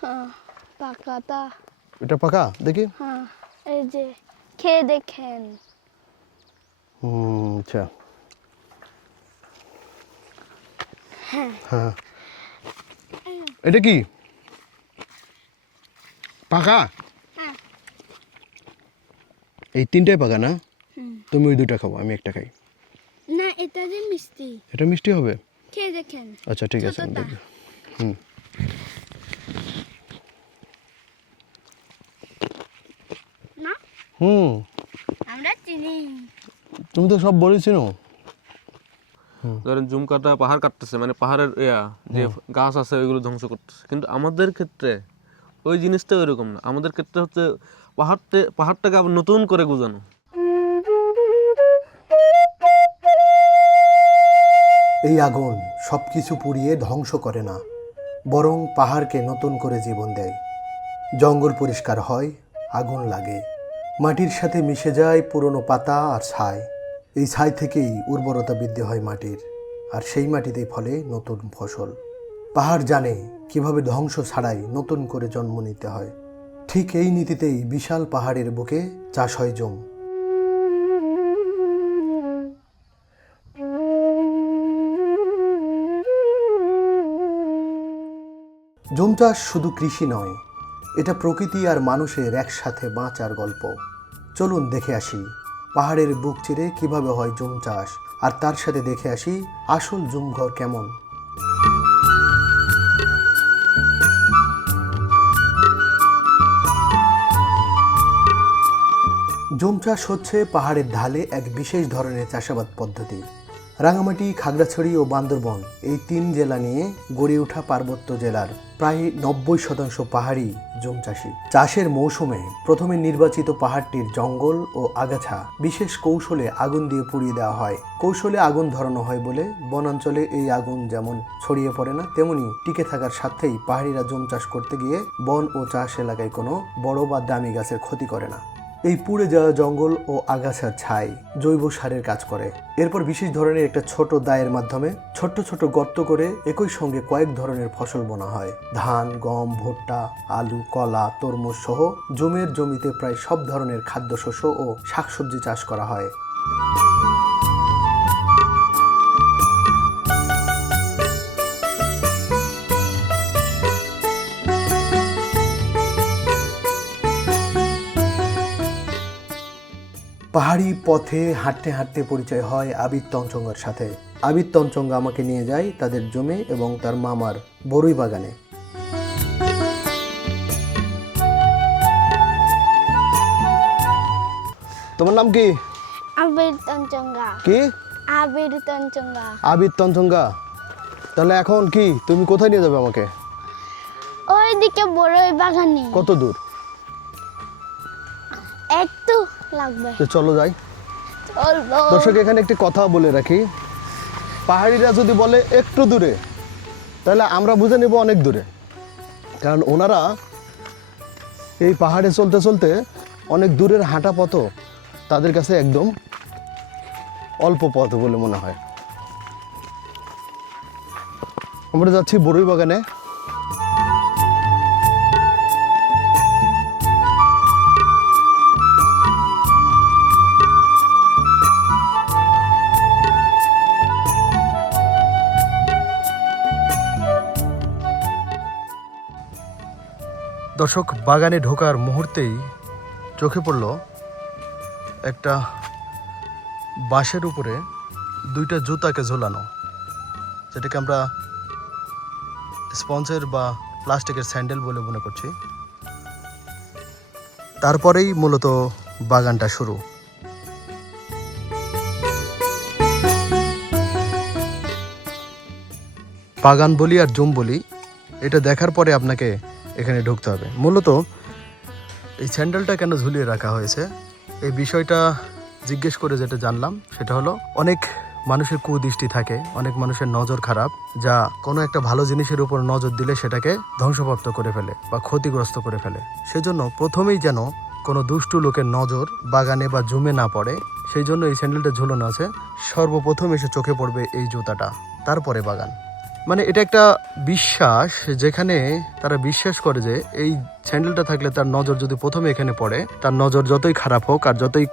হ্যাঁ পাকাটা। এটা পাকা দেখি। হ্যাঁ এই যে খেয়ে দেখেন। আচ্ছা হ্যাঁ হ্যাঁ এটা কি পাকা? হ্যাঁ এই তিনটাই পাকা না? তুমি ওই দুটা খাবো, আমি একটা খাই। না এটা যে মিষ্টি। এটা মিষ্টি হবে? খেয়ে দেখেন। আচ্ছা ঠিক আছে আমি ছোটটা। দেখব। না আমরা চিনি। তুমি তো সব বলেছিনো। ধরেন জুম কাটা পাহাড় কাটতেছে, মানে পাহাড়ের যে গাছ আছে ওইগুলো ধ্বংস করতেছে, কিন্তু আমাদের ক্ষেত্রে ওই জিনিসটা ওইরকম না। আমাদের ক্ষেত্রে হচ্ছে পাহাড়টাকে আবার নতুন করে গুজানো। এই আগুন সব কিছু পুড়িয়ে ধ্বংস করে না, বরং পাহাড়কে নতুন করে জীবন দেয়। জঙ্গল পরিষ্কার হয়, আগুন লাগে, মাটির সাথে মিশে যায় পুরনো পাতা আর ছাই। এই ছাই থেকেই উর্বরতা বৃদ্ধি হয় মাটির, আর সেই মাটিতেই ফলে নতুন ফসল। পাহাড় জানে কিভাবে ধ্বংস ছাড়াই নতুন করে জন্ম নিতে হয়। ঠিক এই নীতিতেই বিশাল পাহাড়ের বুকে চাষ হয় জুম। জুম চাষ শুধু কৃষি নয়, এটা প্রকৃতি আর মানুষের একসাথে বাঁচার গল্প। চলুন দেখে আসি পাহাড়ের বুক চিরে কিভাবে হয় জুম চাষ, আর তার সাথে দেখে আসি আসল জুম ঘর কেমন। জুম চাষ হচ্ছে পাহাড়ের ঢালে এক বিশেষ ধরনের চাষাবাদ পদ্ধতি। রাঙামাটি, খাগড়াছড়ি ও বান্দরবন এই 3 জেলা নিয়ে গড়ে ওঠা পার্বত্য জেলার প্রায় 90% পাহাড়ি জুম চাষী। চাষের মৌসুমে প্রথমে নির্বাচিত পাহাড়টির জঙ্গল ও আগাছা বিশেষ কৌশলে আগুন দিয়ে পুড়িয়ে দেওয়া হয়। কৌশলে আগুন ধরানো হয় বলে বনাঞ্চলে এই আগুন যেমন ছড়িয়ে পড়ে না, তেমনি টিকে থাকার স্বার্থেই পাহাড়িরা জুম চাষ করতে গিয়ে বন ও চাষ এলাকায় কোনো বড় বা দামি গাছের ক্ষতি করে না। এই পুড়ে যাওয়া জঙ্গল ও আগাছার ছাই জৈব সারের কাজ করে। এরপর বিশেষ ধরনের একটা ছোট দায়ের মাধ্যমে ছোট্ট ছোট গর্ত করে একই সঙ্গে কয়েক ধরনের ফসল বোনা হয়। ধান, গম, ভুট্টা, আলু, কলা, তরমুজ সহ জমির জমিতে প্রায় সব ধরনের খাদ্যশস্য ও শাকসবজি চাষ করা হয়। পাহাড়ি পথে হাঁটতে হাঁটতে পরিচয় হয় আবিদ তঞ্চঙ্গার সাথে। আবিদ তঞ্চঙ্গা আমাকে নিয়ে যায় তাদের জমি এবং তার মামার বরুই বাগানে। তোমার নাম কি? আবির তঞ্চঙ্গা। কি? আবির তঞ্চঙ্গা। আবিদ তঞ্চঙ্গা। তাহলে এখন কি তুমি কোথায় নিয়ে যাবে আমাকে? ওইদিকে বড়ই বাগানে। কত দূর? একটু লাগবে। তো চলো যাই। চলো। দর্শক এখানে একটি কথা বলে রাখি, পাহাড়িরা যদি বলে একটু দূরে তাহলে আমরা বুঝে নেব অনেক দূরে, কারণ ওনারা এই পাহাড়ে চলতে চলতে অনেক দূরের হাঁটা পথ তাদের কাছে একদম অল্প পথ বলে মনে হয়। আমরা যাচ্ছি বরুই বাগানে। দর্শক বাগানে ঢোকার মুহূর্তেই চোখে পড়ল একটা বাঁশের উপরে 2টা জুতাকে ঝোলানো, যেটাকে আমরা স্পঞ্জের বা প্লাস্টিকের স্যান্ডেল বলে মনে করছি। তারপরেই মূলত বাগানটা শুরু। বাগান বলি আর জুম বলি, এটা দেখার পরে আপনাকে এখানে ঢুকতে হবে। মূলত এই স্যান্ডেলটা কেন ঝুলিয়ে রাখা হয়েছে এই বিষয়টা জিজ্ঞেস করে যেটা জানলাম সেটা হলো, অনেক মানুষের কুদৃষ্টি থাকে, অনেক মানুষের নজর খারাপ, যা কোনো একটা ভালো জিনিসের উপর নজর দিলে সেটাকে ধ্বংসপ্রাপ্ত করে ফেলে বা ক্ষতিগ্রস্ত করে ফেলে। সেজন্য প্রথমেই যেন কোনো দুষ্টু লোকের নজর বাগানে বা জুমে না পড়ে, সেই জন্য এই স্যান্ডেলটা ঝুলানো আছে। সর্বপ্রথম এসে চোখে পড়বে এই জুতাটা, তারপরে বাগান। মানে এটা একটা বিশ্বাস, যেখানে তারা বিশ্বাস করে যে এই স্যান্ডেলটা থাকলে তার নজর যদি প্রথমে এখানে পড়ে, তার নজর যতই খারাপ হোক আর যতই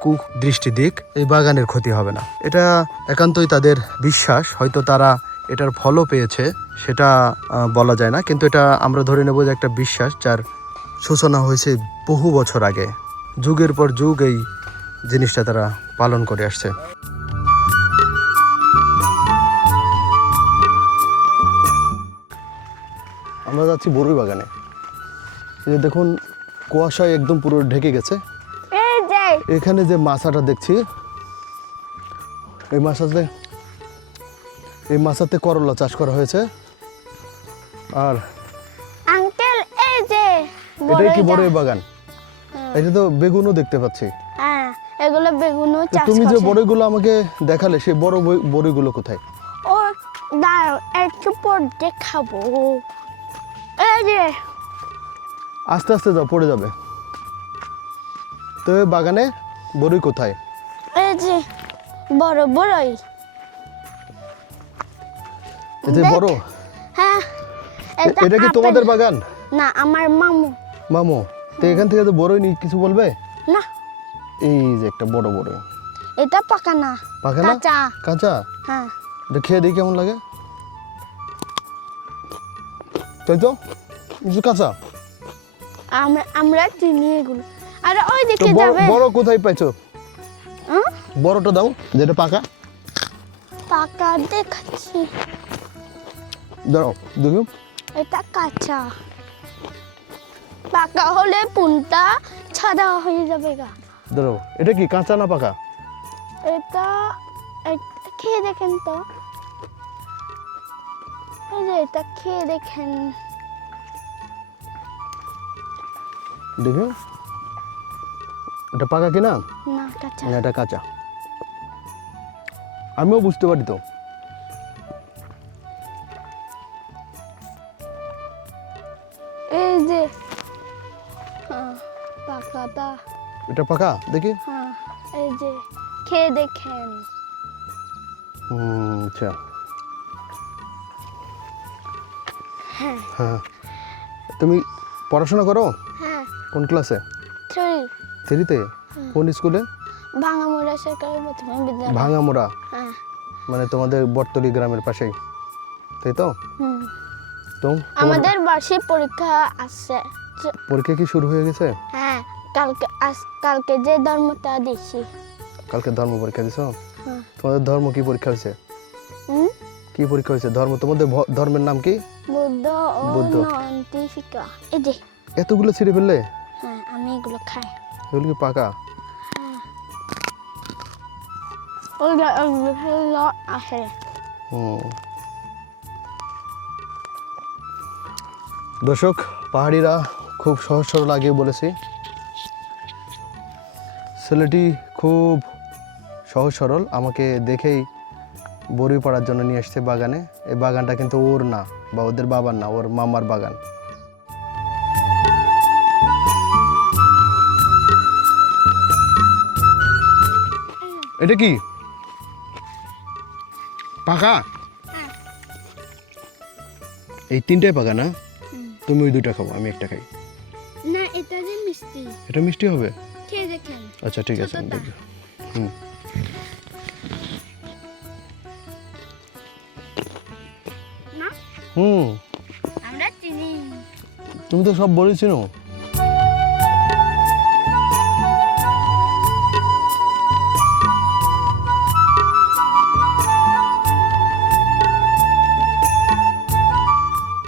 দৃষ্টি দিক, এই বাগানের ক্ষতি হবে না। এটা একান্তই তাদের বিশ্বাস, হয়তো তারা এটার ফলও পেয়েছে, সেটা বলা যায় না, কিন্তু এটা আমরা ধরে নেব যে একটা বিশ্বাস যার সূচনা হয়েছে বহু বছর আগে। যুগের পর যুগ এই জিনিসটা তারা পালন করে আসছে। আমরা যাচ্ছি বরুই বাগানে। এই যে দেখুন, কুয়াশায় একদম পুরো ঢেকে গেছে। এই যে এখানে যে মাছাটা দেখছি, এই মাছাতে করলা চাষ করা হয়েছে। আর আঙ্কেল এই যে এটাই কি বড়ই বরই গাছ। বাগান? এটা তো বেগুনও দেখতে পাচ্ছি। হ্যাঁ, এগুলো বেগুনও তো চাষ তুমি যে করছে। বড়ইগুলো আমাকে দেখালে, সেই বড় বড়ইগুলো কোথায়? ও দাঁড়াও, একটু পর দেখাবো। এই যে আস্তে আস্তে যাও, পড়ে যাবে। তো এই বাগানে বড়ই কোথায়? এই যে বড় বড়ই। এই যে দেখ। বড়, হ্যাঁ, এটা কি আপেল। তোমাদের বাগান? না, আমার মামু। মামু, তো এখান থেকে তো বড়ই নি, কিছু বলবে? না, এই যে একটা বড় বড়ই। এটা পাকা না, পাকা না? কাঁচা। কাঁচা? হ্যাঁ, এটা খেয়ে দেখি কেমন লাগে। তাই তো, কিছু কাঁচা। আমরা চিনি এগুলো। আর ওই তো দিকে যাবে। বড় কোথায় পাইছো? হুম? বড়টা দাও, যেটা পাকা। পাকা দেখাচ্ছি। দাঁড়াও দেখো। এটা কাঁচা। পাকা হলে পুনটা ছাড়া হয়ে যাবে গা। দাঁড়াও, এটা কি কাঁচা না পাকা? এটা খেয়ে দেখেন তো। এই যে এটা খেয়ে দেখেন। দেখো, এটা পাকা কিনা? না, কাঁচা। না, এটা কাঁচা। আমিও বুঝতে পারি তো। এই যে হ্যাঁ, পাকাটা। এটা পাকা দেখি। হ্যাঁ, এই যে খেয়ে দেখেন। আচ্ছা। হ্যাঁ হ্যাঁ, তুমি পড়াশোনা করো? হ্যাঁ, কোন ক্লাসে? 3 3তে? কোন স্কুলে? ভাঙামুড়া সরকারি প্রাথমিক বিদ্যালয়। ভাঙামোড়া, হ্যাঁ। মানে তোমাদের বটতলি গ্রামের পাশেই, তাই তো? হুম। তো আমাদের বার্ষিক পরীক্ষা আছে। পরীক্ষা কি শুরু হয়ে গেছে? হ্যাঁ, কালকে যে ধর্মটা দিছি। কালকে ধর্ম পরীক্ষা দিছো? হ্যাঁ। তোমাদের ধর্ম কি পরীক্ষা হয়েছে? হুম? কি পরীক্ষা হয়েছে? ধর্ম, তোমাদের ধর্মের নাম কি? বুদ্ধ ও বুদ্ধ। নন্তিফিকা। এই যে এতগুলো ছিঁড়ে ফেললে? হ্যাঁ, আমি এগুলো খাই। এগুলো কি পাকা? ওইটা হলো আসে। দর্শক, পাহাড়িরা খুব সহজ সরল আগে বলেছি। ছেলেটি খুব সহজ সরল, আমাকে দেখেই বড়ি পাড়ার জন্য নিয়ে আসছে বাগানে। এই বাগানটা কিন্তু ওর না, বা ওদের বাবার না, ওর মামার বাগান। এটা কি পাকা? এই 3টাই পাকা না? তুমি ওই 2টা খাবো, আমি একটা খাই। না, এটা যে মিষ্টি। এটা মিষ্টি হবে? খেয়ে দেখেন। আচ্ছা ঠিক আছে, আমি ছোটটা। দেখবো। হুম। না, হুম, আমরা চিনি। তুমি তো সব বলেছিল।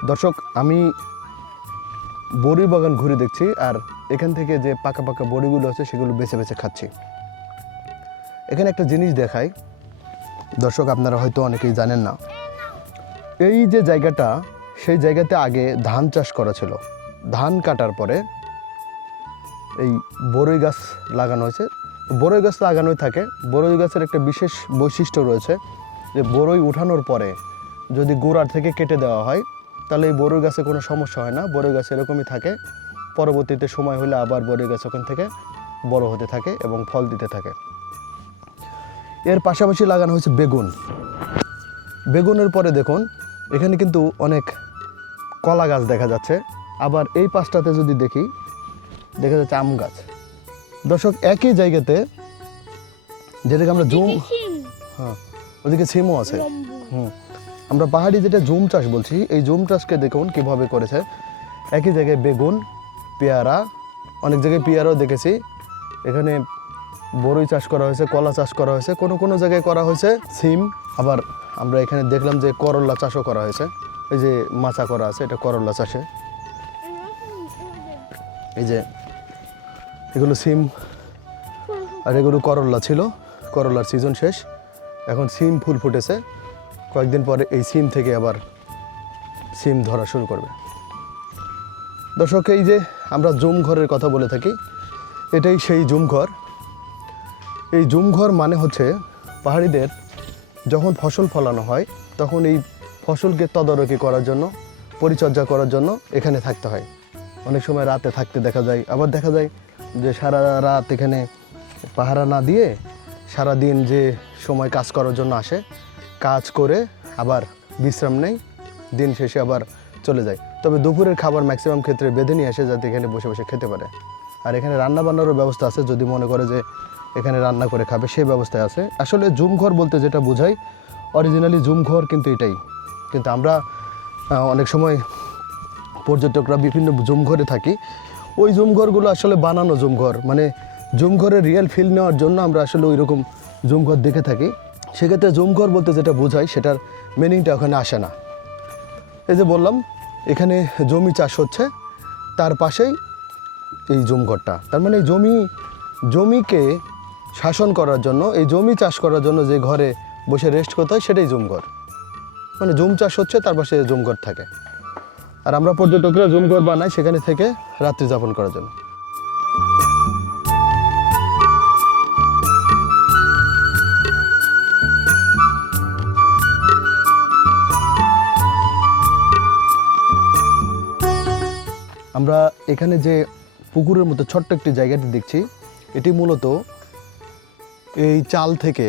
দর্শক, আমি বড়ি বাগান ঘুরে দেখছি, আর এখান থেকে যে পাকা পাকা বড়িগুলো আছে সেগুলো বেছে বেছে খাচ্ছি। এখানে একটা জিনিস দেখাই দর্শক, আপনারা হয়তো অনেকেই জানেন না। এই যে জায়গাটা, সেই জায়গাতে আগে ধান চাষ করা ছিল। ধান কাটার পরে এই বড়ই গাছ লাগানো হয়েছে। বড়ই গাছ লাগানোই থাকে। বড়ই গাছের একটা বিশেষ বৈশিষ্ট্য রয়েছে যে বড়ই উঠানোর পরে যদি গোড়ার থেকে কেটে দেওয়া হয়, তাহলে এই বড়ই গাছে কোনো সমস্যা হয় না। বড়ই গাছ এরকমই থাকে। পরবর্তীতে সময় হলে আবার বড়ই গাছ ওখান থেকে বড় হতে থাকে এবং ফল দিতে থাকে। এর পাশাপাশি লাগানো হয়েছে বেগুন। বেগুনের পরে দেখুন, এখানে কিন্তু অনেক কলা গাছ দেখা যাচ্ছে, আবার এই পাশটাতে যদি দেখি দেখা যাচ্ছে আম গাছ। দর্শক, একই জায়গাতে যেটাকে আমরা জুম, হ্যাঁ ওদিকে সিমও আছে। আমরা পাহাড়ি যেটা জুম চাষ বলছি, এই জুম চাষকে দেখুন কিভাবে করেছে। একই জায়গায় বেগুন, পেয়ারা, অনেক জায়গায় পেয়ারাও দেখেছি, এখানে বড়ই চাষ করা হয়েছে, কলা চাষ করা হয়েছে, কোনো কোনো জায়গায় করা হয়েছে সিম। আবার আমরা এখানে দেখলাম যে করলা চাষও করা হয়েছে, এই যে মাচা করা আছে, এটা করলা চাষে। এই যে এগুলো সিম আর এগুলো করলা ছিল, করলার সিজন শেষ, এখন সিম ফুল ফুটেছে, কয়েকদিন পরে এই সিম থেকে আবার সিম ধরা শুরু করবে। দর্শক, এই যে আমরা জুম ঘরের কথা বলে থাকি, এটাই সেই জুম ঘর। এই জুম ঘর মানে হচ্ছে পাহাড়িদের যখন ফসল ফলানো হয় তখন এই ফসলকে তদারকি করার জন্য, পরিচর্যা করার জন্য এখানে থাকতে হয়। অনেক সময় রাতে থাকতে দেখা যায়, আবার দেখা যায় যে সারা রাত এখানে পাহারা না দিয়ে সারা দিন যে সময় কাজ করার জন্য আসে, কাজ করে আবার বিশ্রাম নেয়, দিন শেষে আবার চলে যায়। তবে দুপুরের খাবার ম্যাক্সিমাম ক্ষেত্রে বেঁধে নিয়ে আসে যাতে এখানে বসে বসে খেতে পারে। আর এখানে রান্না বান্নারও ব্যবস্থা আছে, যদি মনে করে যে এখানে রান্না করে খাবে সেই ব্যবস্থায় আছে। আসলে জুম ঘর বলতে যেটা বোঝায়, অরিজিনালি জুম ঘর কিন্তু এটাই। কিন্তু আমরা অনেক সময় পর্যটকরা বিভিন্ন জুম ঘরে থাকি, ওই জুম ঘরগুলো আসলে বানানো জুম ঘর, মানে জুম ঘরের রিয়েল ফিল নেওয়ার জন্য আমরা আসলে ওই রকম জুম ঘর দেখে থাকি। সেক্ষেত্রে জুম ঘর বলতে যেটা বোঝায় সেটার মিনিংটা ওখানে আসে না। এই যে বললাম এখানে জমি চাষ হচ্ছে, তার পাশেই এই জুম ঘরটা, তার মানে জমিকে শাসন করার জন্য, এই জমি চাষ করার জন্য যে ঘরে বসে রেস্ট করতে হয় সেটাই জুম ঘর। মানে জুম চাষ হচ্ছে, তার পাশে জুম ঘর থাকে, আর আমরা পর্যটকরা জুম ঘর বানাই সেখানে থেকে রাত্রি যাপন করার জন্য। আমরা এখানে যে পুকুরের মতো ছোট্ট একটি জায়গাটি দেখছি, এটি মূলত এই চাল থেকে,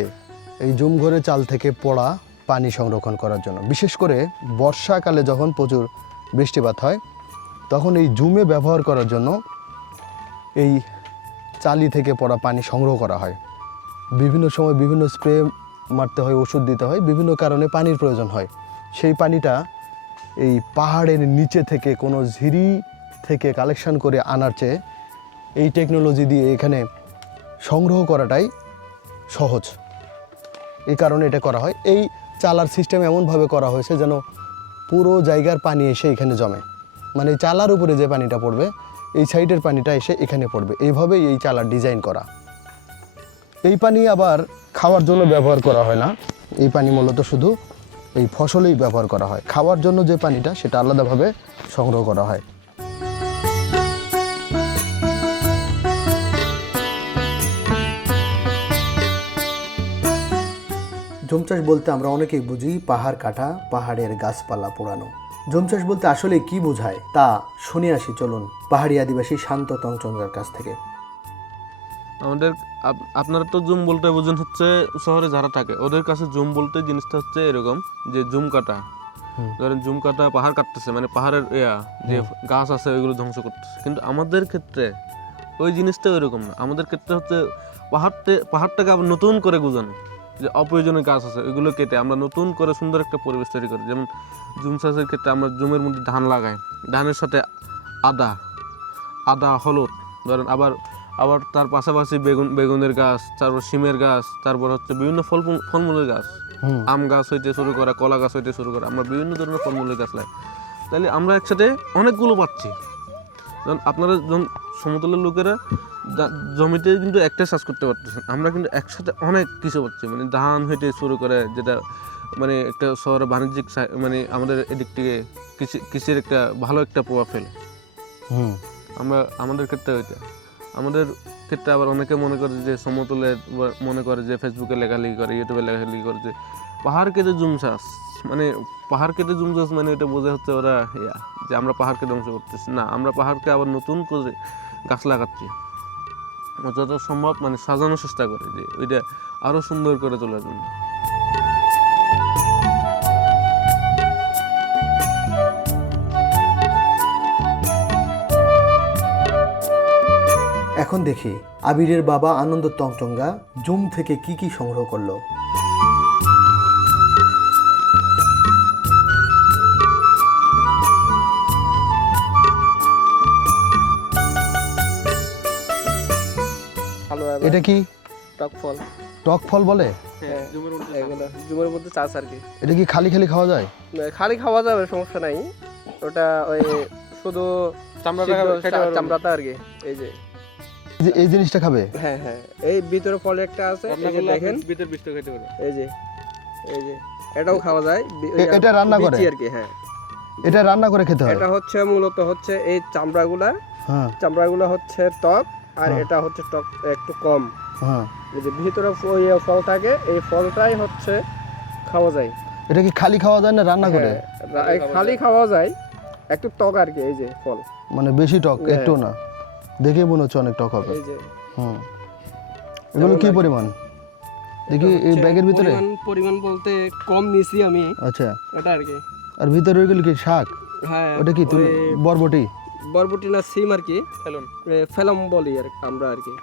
এই জুম ঘরের চাল থেকে পড়া পানি সংরক্ষণ করার জন্য। বিশেষ করে বর্ষাকালে যখন প্রচুর বৃষ্টিপাত হয় তখন এই জুমে ব্যবহার করার জন্য এই চালি থেকে পড়া পানি সংগ্রহ করা হয়। বিভিন্ন সময় বিভিন্ন স্প্রে মারতে হয়, ওষুধ দিতে হয়, বিভিন্ন কারণে পানির প্রয়োজন হয়। সেই পানিটা এই পাহাড়ের নিচে থেকে কোনো ঝিরি থেকে কালেকশন করে আনার চেয়ে এই টেকনোলজি দিয়ে এখানে সংগ্রহ করাটাই সহজ, এই কারণে এটা করা হয়। এই চালার সিস্টেম এমনভাবে করা হয়েছে যেন পুরো জায়গার পানি এসে এখানে জমে, মানে এই চালার উপরে যে পানিটা পড়বে এই সাইডের পানিটা এসে এখানে পড়বে, এইভাবেই এই চালার ডিজাইন করা। এই পানি আবার খাওয়ার জন্য ব্যবহার করা হয় না, এই পানি মূলত শুধু এই ফসলেই ব্যবহার করা হয়। খাওয়ার জন্য যে পানিটা সেটা আলাদাভাবে সংগ্রহ করা হয়। জুম চাষ বলতে আমরা অনেকেই বুঝি পাহাড় কাটা, পাহাড়ের গাছপালা পোড়ানো। জুম চাষ বলতে আসলে কি বোঝায় তা শুনে আসি চলুন পাহাড়ি আদিবাসী শান্ত তংচঙ্গার কাছ থেকে। আমাদের আপনারা তো জুম বলতে বোঝেন হচ্ছে শহরে যারা থাকে, ওদের কাছে জুম বলতে জিনিসটা হচ্ছে এরকম যে জুম কাটা, ধরেন জুম কাটা পাহাড় কাটতেছে, মানে পাহাড়ের যে গাছ আছে ওইগুলো ধ্বংস করতেছে। কিন্তু আমাদের ক্ষেত্রে ওই জিনিসটা ওইরকম না, আমাদের ক্ষেত্রে হচ্ছে পাহাড়টাকে আবার নতুন করে গুজানো, যে অপ্রয়োজনীয় গাছ আছে ওইগুলো কেটে আমরা নতুন করে সুন্দর একটা পরিবেশ তৈরি করি। যেমন জুম চাষের ক্ষেত্রে আমরা জুমের মধ্যে ধান লাগাই, ধানের সাথে আদা হলুদ, ধরেন আবার তার পাশাপাশি বেগুনের গাছ, তারপর শিমের গাছ, তারপর হচ্ছে বিভিন্ন ফলমূলের গাছ, আম গাছ হইতে শুরু করা, কলা গাছ হইতে শুরু করা, আমরা বিভিন্ন ধরনের ফলমূলের গাছ লাগাই। তাহলে আমরা একসাথে অনেকগুলো পাচ্ছি। যেমন আপনারা যখন সমতলের লোকেরা জমিতে কিন্তু একটা চাষ করতে পারতেছেন, আমরা কিন্তু একসাথে অনেক কিছু পাচ্ছি, মানে ধান হইতে শুরু করে, যেটা মানে একটা শহরে বাণিজ্যিক মানে আমাদের এদিক থেকে কৃষির একটা ভালো একটা প্রভাব ফেলে। আমাদের ক্ষেত্রে ওইটা, আমাদের ক্ষেত্রে আবার অনেকে মনে করে যে সমতলে মনে করে যে ফেসবুকে লেখালেখি করে, ইউটিউবে লেখালেখি করে যে পাহাড় কেটে জুম চাষ, মানে পাহাড় কেটে জুম চাষ মানে এটা বোঝা হচ্ছে ওরা যে আমরা পাহাড়কে ধ্বংস করতেছি। না, আমরা পাহাড়কে আবার নতুন করে গাছ লাগাচ্ছি, যত সম্ভব মানে সাজানোর চেষ্টা করি যে ওইটা আরও সুন্দর করে তোলার জন্য। এখন দেখি আবিরের বাবা আনন্দ টংটঙ্গা জুম থেকে কি কি সংগ্রহ করলো। ভালো এটা কি টক ফল। টক ফল বলে? হ্যাঁ, এগুলো জুমের মধ্যে চাষ আর কি। এটা কি খালি খালি খাওয়া যায়? খালি খাওয়া যাবে, সমস্যা নাই। ওটা ওই শুধু চামড়াটা আর কি। এই যে এই জিনিসটা খাবে? হ্যাঁ হ্যাঁ, এই ভিতরে ফল একটা আছে, এই যে দেখেন, ভিতর বিষ্ট খেতে পারে। এই যে এটাও খাওয়া যায়। এটা রান্না করে আর কি। হ্যাঁ, এটা রান্না করে খেতে হয়? এটা হচ্ছে মূলত হচ্ছে এই চামড়াগুলা, হ্যাঁ চামড়াগুলা হচ্ছে টক, আর এটা হচ্ছে টক একটু কম। হ্যাঁ, এই যে ভিতরে ওই ফল থাকে, এই ফলটাই হচ্ছে খাওয়া যায়। এটা কি খালি খাওয়া যায় না রান্না করে? হ্যাঁ, খালি খাওয়া যায়, একটু টক আর কি। এই যে ফল, মানে বেশি টক? একটু না, দেখে মনে হচ্ছে অনেক টক হবে। এই যে হুম, এগুলো কি পরিমাণ দেখি এই ব্যাগের ভিতরে? পরিমাণ বলতে কম নিছি আমি। আচ্ছা, এটা আর কি। আর ভিতরে ওইগুলো কি শাক? হ্যাঁ, ওটা কি তুমি বরবটি? বরবটি না, সিম আর কি। ফেলম বলি আর আমরা আর কি।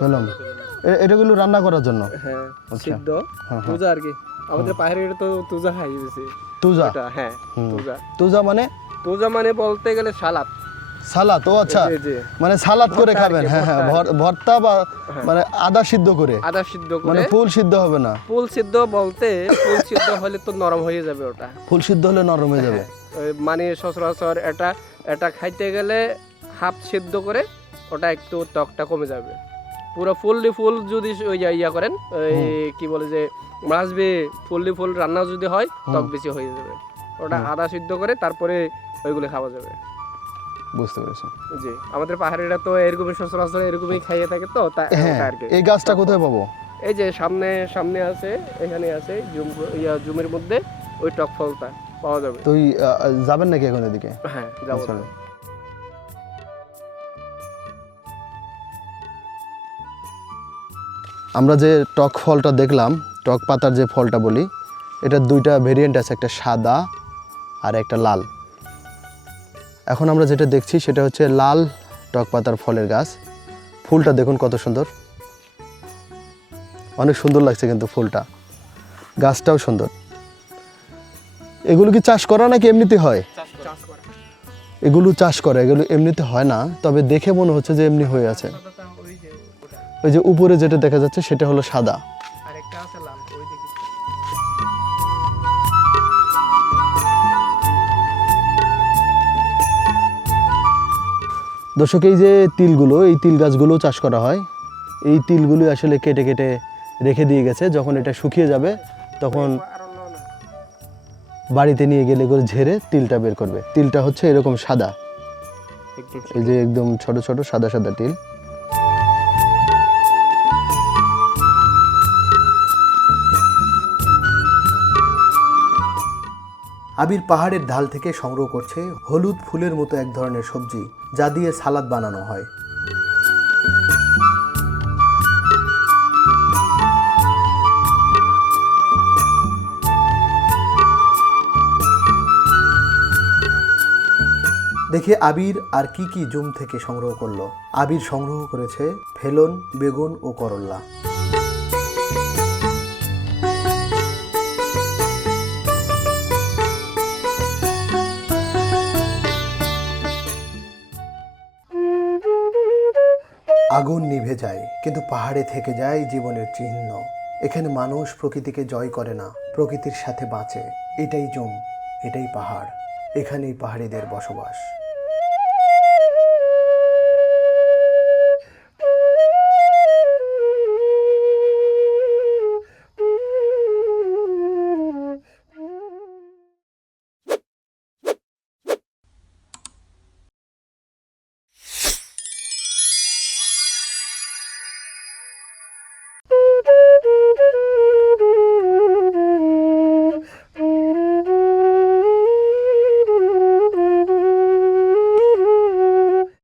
ফেলম, এটাগুলো রান্না করার জন্য? হ্যাঁ, আচ্ছা। সিদ্ধ হ্যাঁ, হ্যাঁ। তুজা আর কি। আমাদের পাহাড়ে তো তুজা খাই বেশি। তুজা? এটা হ্যাঁ, তুজা। তুজা মানে? তুজা মানে বলতে গেলে সালাদ। সালাদ? ও আচ্ছা, জি, জি। মানে সালাদ করে ভর্তা আর খাবেন। কি, হ্যাঁ হ্যাঁ, ভর্তা। ভর্তা বা মানে আদা সিদ্ধ করে? আদা সিদ্ধ মানে করে। ফুল সিদ্ধ হবে না? ফুল সিদ্ধ বলতে, ফুল সিদ্ধ হলে তো নরম হয়ে যাবে ওটা। ফুল সিদ্ধ হলে নরম হয়ে যাবে? ওই মানে সচরাচর এটা খাইতে গেলে হাফ সিদ্ধ করে ওটা একটু টকটা কমে যাবে। পুরো ফুল যদি ওই ইয়া করেন, ওই কি বলে যে মাছবে, ফুল রান্না যদি হয় টক বেশি হয়ে যাবে। ওটা আদা সিদ্ধ করে তারপরে ওইগুলো খাওয়া যাবে। বুঝতে পেরেছি। জি, আমাদের পাহাড়িরা তো এরকমই সচরাচর এরকমই খাইয়ে থাকে, তো হ্যাঁ, আর কি। এই গাছটা কোথায় পাবো? এই যে সামনে আছে, এখানে আছে জুমের মধ্যে ওই টক ফলটা পাওয়া যাবে। তুই যাবেন নাকি এখন এদিকে? হ্যাঁ, যাবো। চলো। আমরা যে টক ফলটা দেখলাম, টক পাতার যে ফলটা বলি, এটার দুইটা ভেরিয়েন্ট আছে, একটা সাদা আর একটা লাল। এখন আমরা যেটা দেখছি সেটা হচ্ছে লাল টক পাতার ফলের গাছ। ফুলটা দেখুন কত সুন্দর, অনেক সুন্দর লাগছে কিন্তু ফুলটা, গাছটাও সুন্দর। এগুলো কি চাষ করা নাকি এমনিতে হয়? এগুলো চাষ করে, এগুলো এমনিতে হয় না, তবে দেখে মনে হচ্ছে যে এমনি হয়ে আছে। ওই যে উপরে যেটা দেখা যাচ্ছে সেটা হলো সাদা। আরেকটা আছে লাল, ওই দেখি। দর্শক, এই যে তিলগুলো, এই তিল গাছগুলো চাষ করা হয়। এই তিলগুলো আসলে কেটে কেটে রেখে দিয়ে গেছে, যখন এটা শুকিয়ে যাবে তখন বাড়িতে নিয়ে গেলে করে ঝেড়ে তিলটা বের করবে। তিলটা হচ্ছে এরকম সাদা, এই যে একদম ছোট ছোট সাদা সাদা তিল। আবির পাহাড়ের ঢাল থেকে সংগ্রহ করছে হলুদ ফুলের মতো এক ধরনের সবজি, যা দিয়ে সালাদ বানানো হয়। দেখে আবির আর কি কি জুম থেকে সংগ্রহ করলো। আবির সংগ্রহ করেছে ফেলন, বেগুন ও করল্লা। আগুন নিভে যায়, কিন্তু পাহাড়ে থেকে যায় জীবনের চিহ্ন। এখানে মানুষ প্রকৃতিকে জয় করে না, প্রকৃতির সাথে বাঁচে। এটাই জুম, এটাই পাহাড়, এখানেই পাহাড়িদের বসবাস।